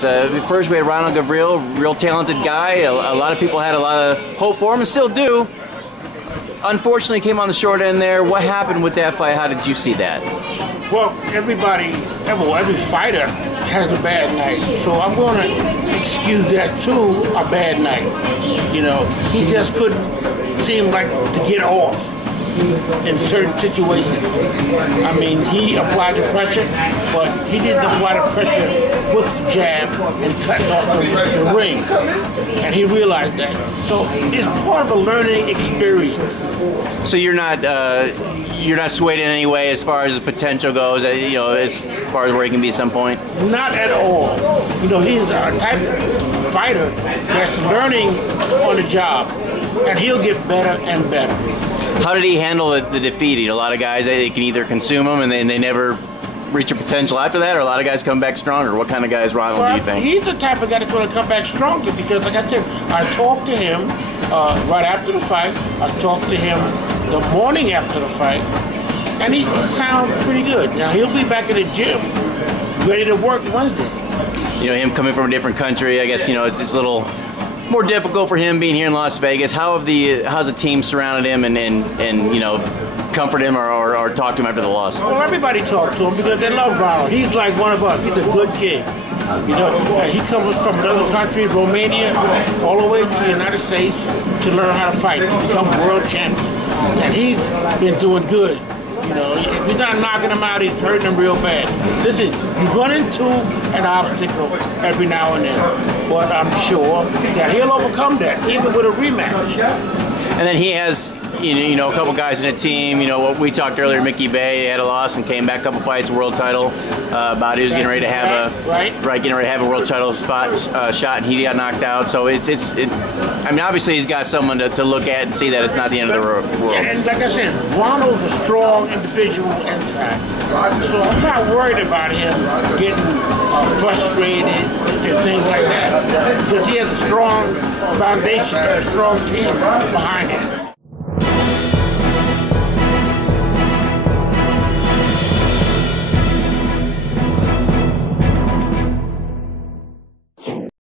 fights. First, we had Ronald Gavril, real talented guy. A lot of people had a lot of hope for him and still do. Unfortunately, came on the short end there. What happened with that fight? How did you see that? Well, every fighter has a bad night. So I'm going to excuse that too, a bad night. You know, he just couldn't seem like to get off in certain situations. I mean, he applied the pressure, but he didn't apply the pressure with the jab and cut off the ring. And he realized that. So it's part of a learning experience. So you're not swayed in any way as far as the potential goes, you know, as far as where he can be at some point? Not at all. You know, he's a type of fighter that's learning on the job, and he'll get better and better. How did he handle the defeat? A lot of guys, they can either consume them and they never reach a potential after that, or a lot of guys come back stronger. What kind of guy is Ronald, do you think? He's the type of guy that's going to come back stronger because, like I said, I talked to him right after the fight. I talked to him the morning after the fight, and he sounds pretty good. Now, he'll be back in the gym, ready to work Wednesday. You know, him coming from a different country, I guess, you know, it's a little more difficult for him being here in Las Vegas. How's the team surrounded him and you know, comfort him or talk to him after the loss? Well, everybody talked to him because they love Ronald. He's like one of us. He's a good kid. You know, he comes from another country, Romania, all the way to the United States to learn how to fight, to become world champion. And he's been doing good. You know, if he's not knocking him out, he's hurting him real bad. Listen, you run into an obstacle every now and then, but I'm sure that he'll overcome that, even with a rematch. And then he has, you know, a couple guys in the team. You know, what we talked earlier, Mickey Bay had a loss and came back a couple fights, world title. About he was getting ready to have getting ready to have a world title shot, and he got knocked out. So I mean, obviously he's got someone to look at and see that it's not the end of the world. And like I said, Ronald's a strong individual inside, so I'm not worried about him getting frustrated and things like that because he has a strong foundation, a strong team behind him.